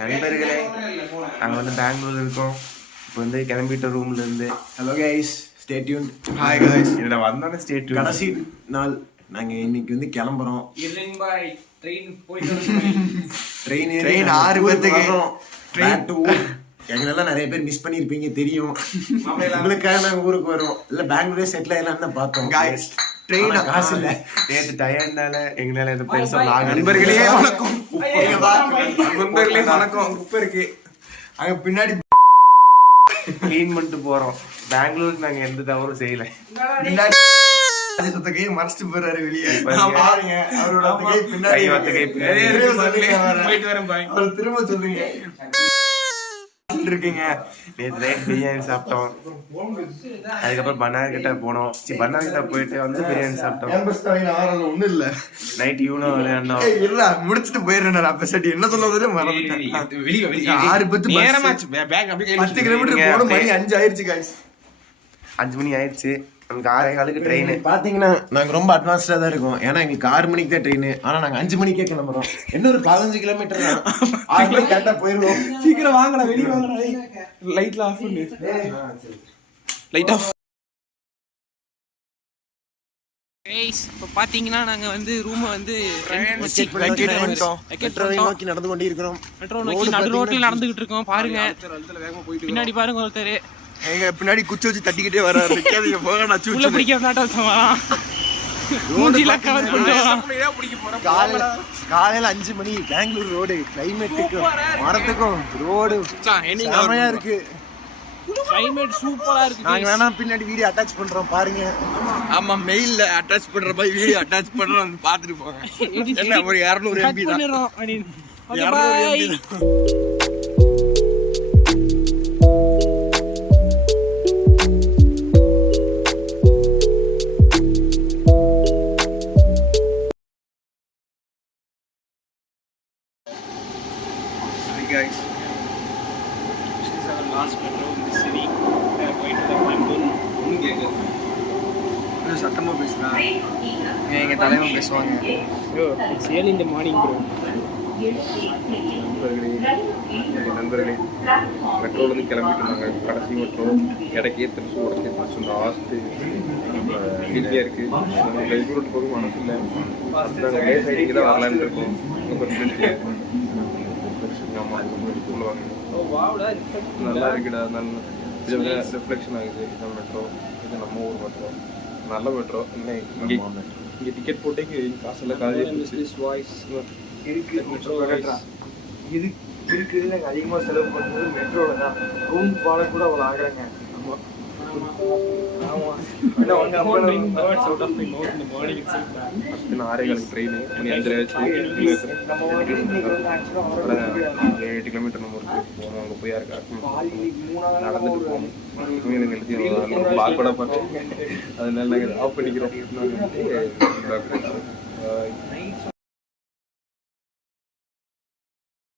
நண்பர்களே, நாங்கள் வந்து பெங்களூர்ல இருக்கோம். இப்போ வந்து கிளம்பிட்ட ரூம்ல இருந்து. Hello guys, stay tuned. Hi guys, இதில் வந்தோன்னே ஸ்டே டியூன். கடைசி நாள் நாங்கள் இன்னைக்கு வந்து கிளம்புறோம். ட்ரெயின் 6 பேர்த்துக்கு எங்களெல்லாம் நிறைய பேர் மிஸ் பண்ணியிருப்பீங்க தெரியும். உங்களுக்காக நாங்கள் ஊருக்கு வரோம். இல்லை பெங்களூரே செட்டில் ஆகலான்னு தான் பார்த்தோம். கைஸ், ட்ரெயின் காசு இல்லை. நேற்று டயர்ட்னால எங்களால் எதுவும் பெருசாக நண்பர்களே வணக்கம். நண்பர்களே வணக்கம். உப்பு இருக்கு அங்கே பின்னாடி கிளீன் பண்ணிட்டு போகிறோம். பெங்களூருக்கு நாங்கள் எந்த தவறும் செய்யலை. சொத்த கையை மறைச்சிட்டு போறாரு வெளியே. பாருங்க அவரோட கை பின்னாடி திரும்ப சொல்லுங்க. இருக்கீங்க. நேற்று நைட் பிரியாணி சாப்பிட்டோம். அதுக்கப்புறம் பன்னார் கிட்ட போனோம். பன்னார் கிட்ட போயிட்டு வந்து பிரியாணி சாப்பிட்டோம். ஒண்ணும் இல்ல. நைட் யூனோ விளையாண்டோம். இல்ல முடிச்சுட்டு போயிடுறேன். அப்ப சரி என்ன சொல்ல மறந்துட்டேன். 10 கிலோமீட்டர் போன மணி 5 ஆயிடுச்சு guys. 5 மணி ஆயிடுச்சு. நமக்கு 6:15 ட்ரெயின். பாத்தீங்கன்னா நாங்க ரொம்ப அட்வான்ஸ்டா தான் இருக்கோம். ஏன்னா எங்களுக்கு 6 மணிக்கு தான் ட்ரெயின். ஆனா நாங்க 5 மணிக்கே கிளம்புறோம். இன்னொரு 15 கிலோமீட்டர் தான். 6 மணிக்கு கரெக்டா போயிருவோம். சீக்கிரம் வாங்கடா, வெளிய வாங்கடா. லைட்ல ஆஃப் பண்ணு. Light off. கைஸ், இப்போ பாத்தீங்கன்னா நாங்க வந்து ரூம் வந்து மெட்ரோவை நோக்கி நடந்து கொண்டு இருக்கிறோம். மெட்ரோ நோக்கி நடு ரோட்ல நடந்துகிட்டு இருக்கோம். பாருங்க பின்னாடி பாருங்க ஒருத்தர் எங்க பின்னாடி குச்சி வச்சு தட்டிக்கிட்டே வராரு. நிக்காதீங்க போங்க, நான் உள்ள பிடிக்க நாட்டம் மூஞ்சில கவர் பண்ணுவான். காலையில 5 மணி பெங்களூர் ரோடு கிளைமேட்டுக்கும் மரத்துக்கும் ரோடு செமையா இருக்கு. கிளைமேட் சூப்பரா இருக்கு. நாங்க வேணா பின்னாடி வீடியோ அட்டாச் பண்றோம் பாருங்க. ஆமா, மெயில்ல அட்டாச் பண்ற மாதிரி வீடியோ அட்டாச் பண்றோம், பாத்துட்டு போங்க. என்ன ஒரு 200 MB தான். 200 MB தான். Guys, this is our last metro in the city. We are going to the Bangalore. சத்தமா பேசுறா. எங்க தலைவன் பேசுவாங்க. It's early in the morning, bro. நண்பர்களே, மெட்ரோலேருந்து கிளம்பிட்டு நாங்கள் கடைசி மெட்ரோ கிடைக்கே திருச்சூர் லாஸ்ட்டு வீட்லேயே இருக்குது. நாங்கள் பெங்களூர் போக மனசு இல்லை. நாங்கள் லே சைடுக்கு தான் வரலான்னு இருக்கோம். நல்லா இருக்குடா. இது வந்து ரிஃப்ளெக்ஷன் ஆகுது. இந்த மெட்ரோ இது நம்ம ஊர் மெட்ரோ, நல்ல மெட்ரோ. இங்கே டிக்கெட் போட்டு காசு எல்லாம் காலேஜ் வாய்ஸ் இது இருக்குதுல அதிகமாக செலவு பண்ணுறது மெட்ரோவில் தான். ரூம் பாட கூட அவ்வளோ ஆகிறாங்க. ட்ரெயின் மணி 5:30 8 கிலோமீட்டர் நம்ம இருக்கு. அங்கே போய் நடந்துட்டு போகணும். பாக்கோட பார்த்து அதனால நாங்கள் ஆஃப் பண்ணிக்கிறோம்.